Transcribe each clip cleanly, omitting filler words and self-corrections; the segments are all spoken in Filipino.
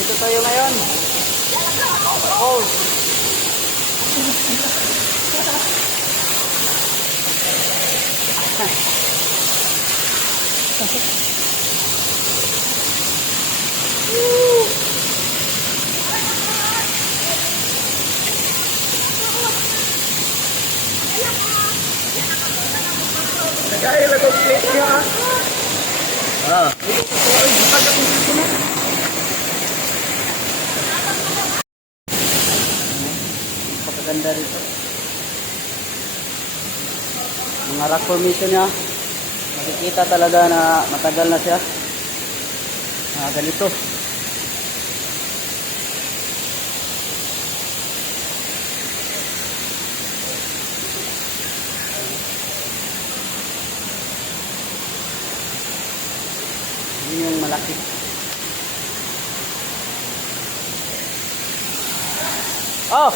Dito tayo ngayon. Oh. Kaya lang ang plate niya. Ah. Pagkaganda rito. Mga rock formation niya. Makikita talaga na matagal na siya. Ganito. Yun yung malaki. Oh!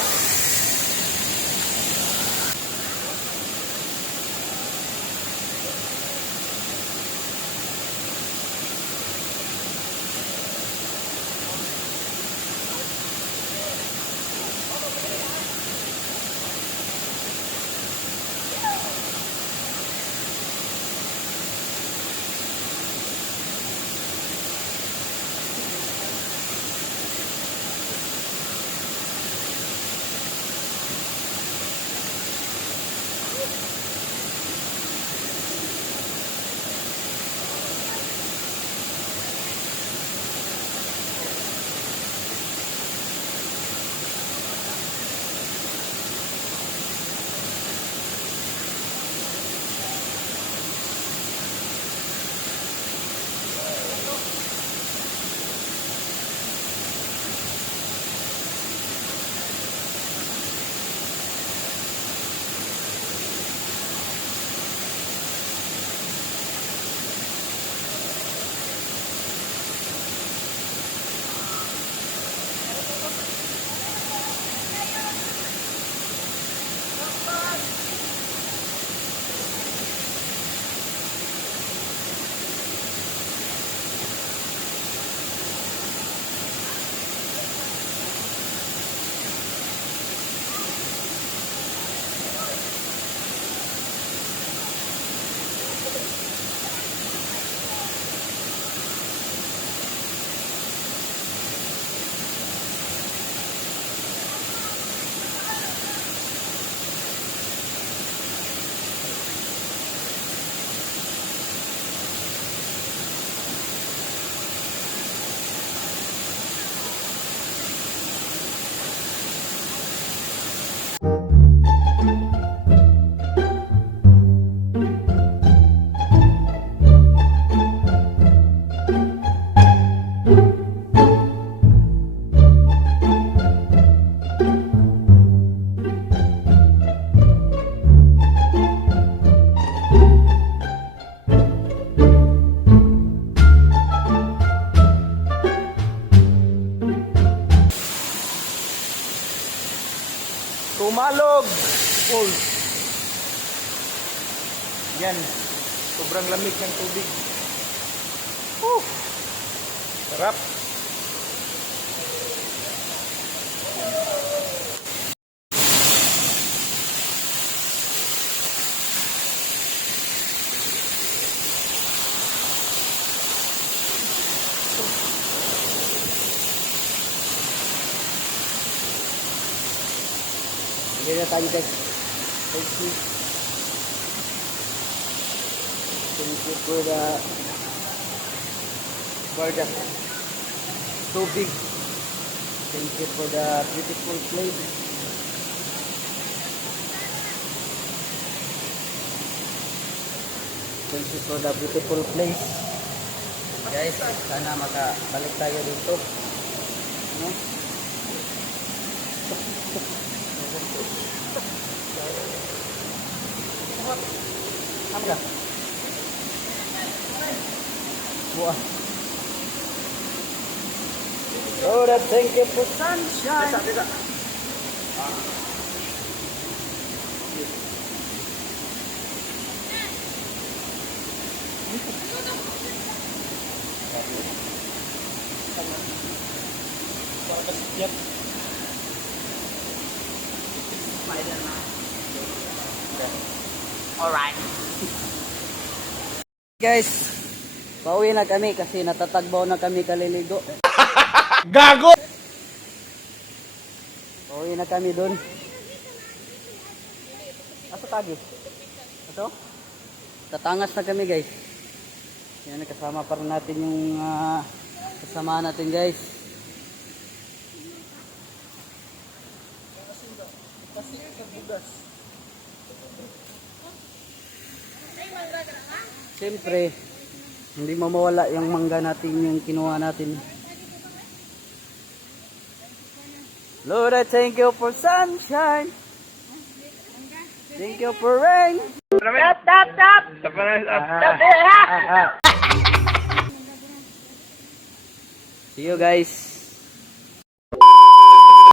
Tumalog. Oh. Yan. Sobrang lamig ng tubig. Sarap. Hindi na tayo guys. Thank you. Thank you for the tubig. Thank you for the beautiful place. Thank you for the beautiful place. Guys, sana makabalik tayo dito. No? Apa dah? Buah. Oh, that thank you for sunshine. Bisa. Nakasikyat. Alright. Guys, pauwi na kami kasi natatagbaw na kami kaliligo. Gago! Pauwi na kami dun. Aso tagi? Ato? Tatangas na kami guys. Yan, kasama pa rin natin yung kasama natin guys. Siyempre, hindi mawala yung mangga natin yung kinuha natin. Lord, I thank you for sunshine. Thank you for rain. Tap, tap, tap! Tap na, tap. See you guys.